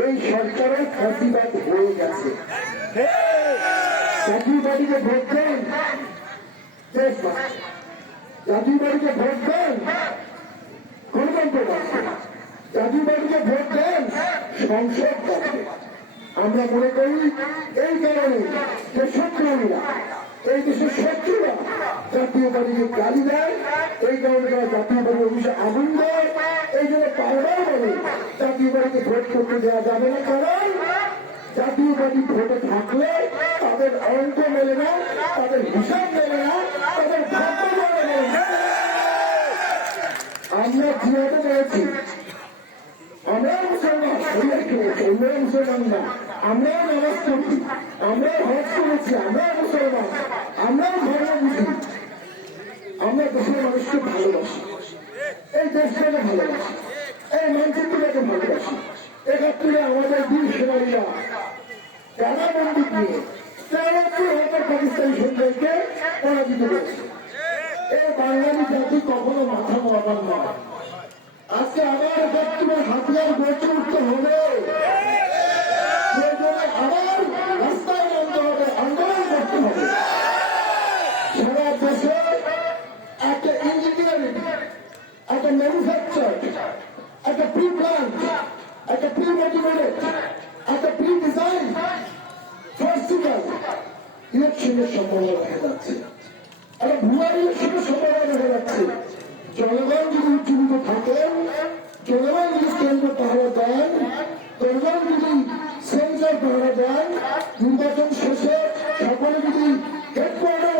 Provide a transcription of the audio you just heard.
এই সরকারের ফাঁসিবাদ হয়ে গেছে। জাতীয় পার্টিকে ভোট দেন, জাতীয় পার্টিকে ভোট দেন, গণতন্ত্র বাঁচবে। জাতীয় পার্টিকে ভোট দেন, সংসদ বাঁচবে। আমরা মনে করি এই কারণে যে শত্রুরা, এই দেশের শত্রুরা জাতীয় পার্টিকে গালি দেয়, এই কারণে তারা জাতীয় পার্টি অফিসে আগুন দেয়। এই জন্য বারবার বলে জাতীয় পার্টিকে ভোট করতে দেওয়া যাবে না, কারণ জাতীয় পার্টি ভোটে থাকলে তাদের অঙ্ক মেলে না, তাদের হিসাব মেলে না, তাদের ভাগ্য মেলে না। আমরা জিহাদে রয়েছি, আমরাও মুসলমান, অন্যরা মুসলমান না, আমরাও নামাজ পড়ি, আমরাও হজ করেছি, আমরাও মুসলমান, আমরাও ধর্ম বুঝি। আমরা দেশের মানুষকে ভালোবাসি, এই দেশটাকে ভালোবাসি, এই মানচিত্রটাকে ভালোবাসি। ৭১ আমাদের বীর সেনানীরা কারাবন্দী নিয়ে ৯৩,০০০ পাকিস্তানি সৈন্যকে পরাজিত করেছে। এই বাঙালি জাতি কখনো মাথা মারাবার নয়। আজকে আবার ৭১ হাতিয়ার গড়ে উঠতে হবে, আবার রাস্তায় নামতে হবে, আন্দোলন করতে হবে। সারা দেশে একটা ইঞ্জিনিয়ারিং, একটা ম্যানুফ্যাকচার, একটা প্রি প্ল্যান, একটা প্রি মোটিভেটেড, একটা প্রি ডিজাইন ফেস্টিভ্যাল ইলেকশনের সম্ভাবনা দেখা যাচ্ছে। একটা ভুয়া ইলেকশনের সম্ভাবনা দেখা যাচ্ছে। জনগণ যদি উজ্জীবিত থাকেন, জনগণ যদি কেন্দ্র পাহারা দেন, জনগণ যদি সেন্টার পাহারা দেন, নির্বাচন শেষে সকলে যদি হেডকোয়ার্টার